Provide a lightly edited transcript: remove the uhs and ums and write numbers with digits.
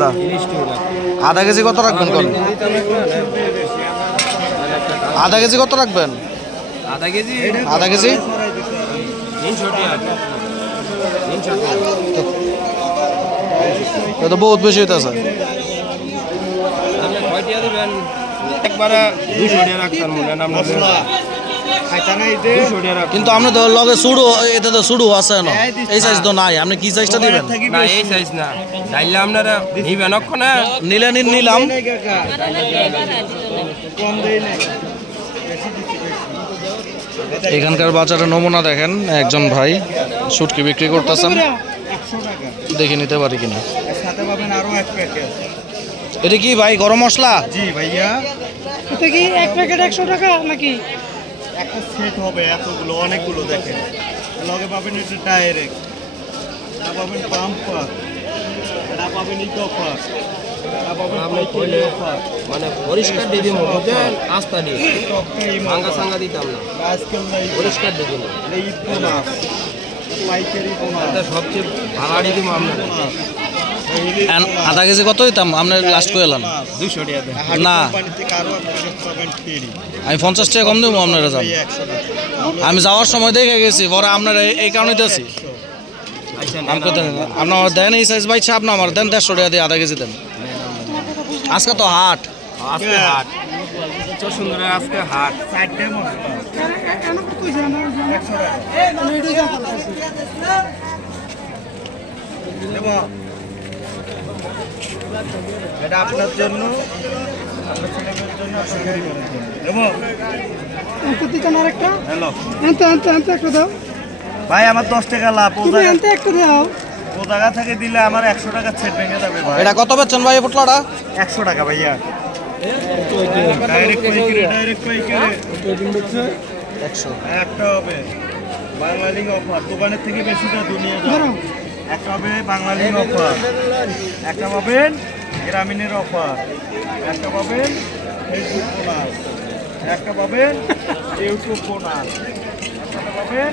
না আধা কেজি কত রাখবেন কোন আধা কেজি কত রাখবেন আধা কেজি তো বহুত বেশি হইতেছে কিন্তু আপনি তো লগে সুডু এটা তো সুডু আছে না এই সাইজ তো নাই আপনি কি সাইজটা দিবেন না এই সাইজ না ডাইলে আপনারা নিবেন ওখানে নিলে নিলাম এখানকার বাজারে নমুনা দেখেন একজন ভাই শুটকি বিক্রি করতেছেন দেখে নিতে পারি কিনা এটা কি ভাই গরম মশলা জি ভাইয়া এটা কি এক প্যাকেট 100 টাকা নাকি একটা সেট হবে এতগুলো অনেকগুলো দেখেন লগে পাবেন এটা ডাইরেক্ট এটা পাবেন পাম্পার এটা পাবেন ইকোফার এটা পাবেন অফার মানে পরিষ্কার দিয়ে দিব বুঝেন আস্তা দিয়ে ভাঙ্গা সাঙ্গা দিতাম না আজকাল নাই পরিষ্কার দিয়ে দিব এই পোনা পাইকারি পোনা এটা সবচেয়ে ভাড়াড়ি দিব আমরা আধা কেজি কত হইতাম আপনি লাস্ট করে এলাম 200 টাকা দেন না কোম্পানি থেকে আরো একটা পাবেন ফ্রি আমি 50 টাকা কম দেবো আপনারা যান 100 টাকা আমি যাওয়ার সময় দেখে গেছি পরে আপনারা এই কারণে দিয়েছি আমি কত আপনার দেন এই সাইজ ভাই আপনি আমার দেন 150 টাকা দিয়ে আধা কেজি দেন আজকে তো হাট আজকে হাট তো সুন্দর আজকে হাট চারটে মশলা কেন কই জানা 100 টাকা এটা যা দেবো এটা আপনার জন্য আপনার ছেলেমেয়ের জন্য আপনার পরিবারের জন্য দেবো এনতে কেন আরেকটা হ্যালো এনতে একটা দাও ভাই আমার 10 টাকা লাভ ও তুমি এনতে একটা দাও ও জায়গা থেকে দিলে আমার 100 টাকা ছেড় ভেঙে যাবে ভাই এটা কত বেচছেন ভাই এই পোটলাটা 100 টাকা ভাইয়া ডাইরেক্ট পাইকারি 100 একটা হবে বাঙালি অফার দোকানের থেকে বেশিটা দুনিয়া যাবে একটা হবে বাঙালি অফার একটা পাবেন গ্রামীণের অফার একটা পাবেন ফেসবুক বোনাস একটা পাবেন ইউটিউব বোনাস একটা পাবেন